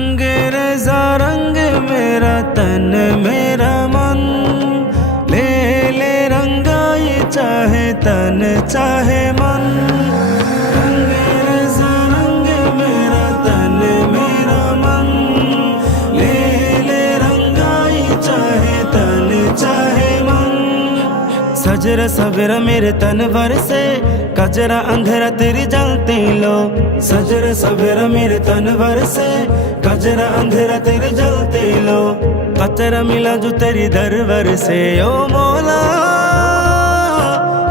रंग रेज़ा रंग मेरा तन मेरा मन, ले ले रंगाई चाहे तन चाहे मन। रंग रेज़ा रंग मेरा तन मेरा मन, ले ले रंगाई चाहे तन चाहे मन। सजरा सवेरा मेरे तन भर से, कजरा अंधेरा तेरी जलती लो। सजरा सवेरा मेरे तन भर से, कजरा अंधेरा तेरी जलती लो। कचरा मिला जो तेरी दरबार से, ओ मौला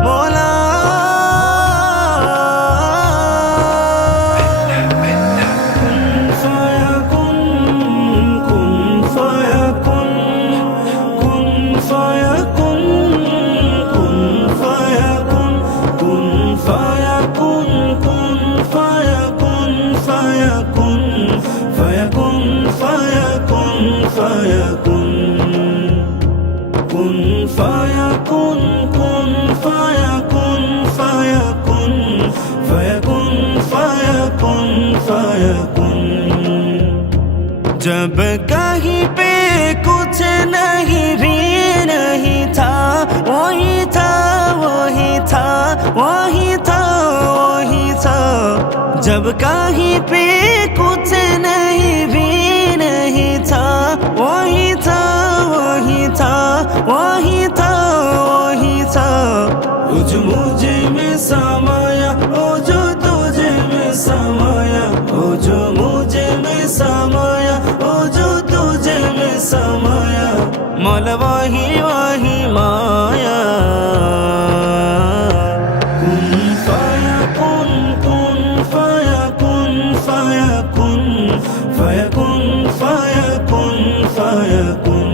मौला। जब कहीं पे कुछ नहीं भी नहीं था, वही था वही था वही था वही था। जब कहीं पे कुछ नहीं भी नहीं था, वही था वही था वही था वही था। जो मुझे में समाया, ओ जो तुझे में समाया, ओ जो मुझे में समाया, ओ जो तुझे में समाया। मौला वही वही माया। कुन फाया कुन, कुन फाया कुन, फाया कुन, फाया कुन, फाया कुन, फाया कुन।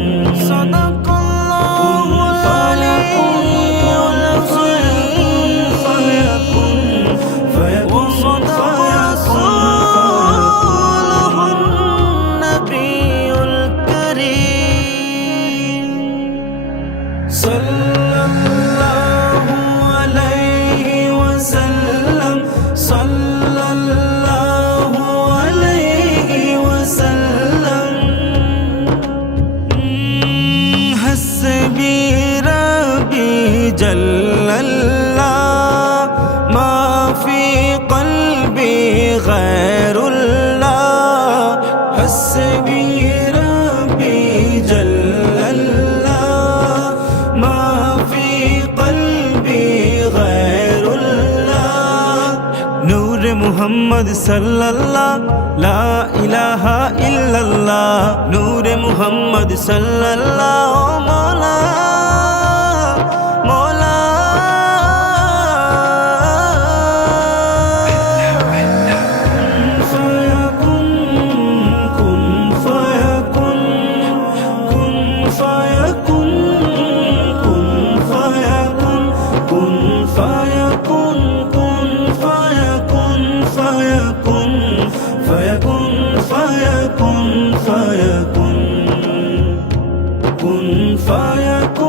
सल्लल्लाहु अलैहि वसल्लम, सल्लल्लाहु अलैहि वसल्लम। हस्बी रब्बी जल्लल्लाह, मा फी क़ल्बी गैरुल्लाह। हस्बी रब्बी जल्लल्लाह, मा फी क़ल्बी गैरुल्लाह। नूर मुहम्मद सल्लल्लाह, ला इलाहा इल्लल्लाह। नूर मुहम्मद सल्लल्लाह, ओ मौला मौला। Kun faya kun.